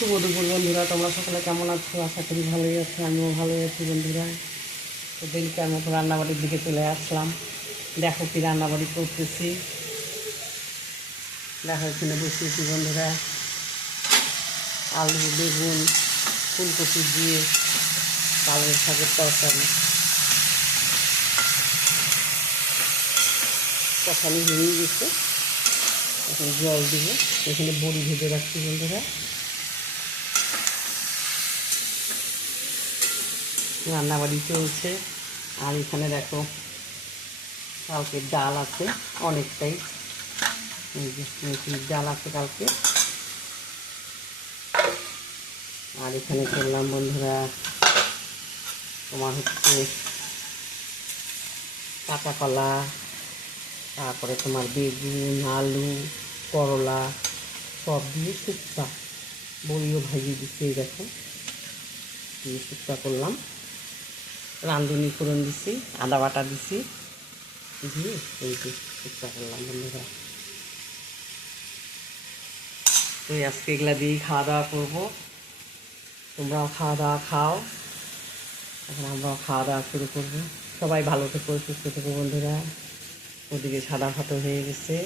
শুভ দুপুর বন্ধুরা, তোমরা সকলে কেমন আছো? আশা করি ভালোই আছো, আমিও ভালোই আছি বন্ধুরা। তো দিনকার মতো রান্নাবাড়ির দিকে চলে আসলাম। দেখো কি রান্নাবাড়ি করতেছি, দেখো এখানে বসিয়েছি বন্ধুরা। আলু, বেগুন, ফুলকপি দিয়ে পালং শাকের তরকারি। কষানি হয়ে গেছে, এখন জল দিব। এখানে বড়ি ভেজে রাখছি বন্ধুরা। রান্নাবাড়ি চলছে। আর এখানে দেখো কালকে ডাল আছে অনেকটাই, মেথির ডাল আছে কালকে। আর এখানে করলাম বন্ধুরা তোমার হচ্ছে কাঁচা কলা, তারপরে তোমার বেগুন, আলু, করলা সব দিয়ে শুক্তা, বড়িও ভাজিয়ে দিচ্ছি। এই দেখো দিয়ে শুক্তা করলাম, রাঁধুনি ফোড়ন দিছি, আদা বাটা দিছি, দিয়ে এই যে শুক্তা করলাম বন্ধুরা। তো আজকে এগুলা দিয়েই খাওয়া দাওয়া করবো। তোমরাও খাওয়া দাওয়া খাও, এখন আমরাও খাওয়া দাওয়া শুরু করবো। সবাই ভালো থেকো, সুস্থ থেকো বন্ধুরা। ওদিকে সাদা ভাতও হয়ে গেছে।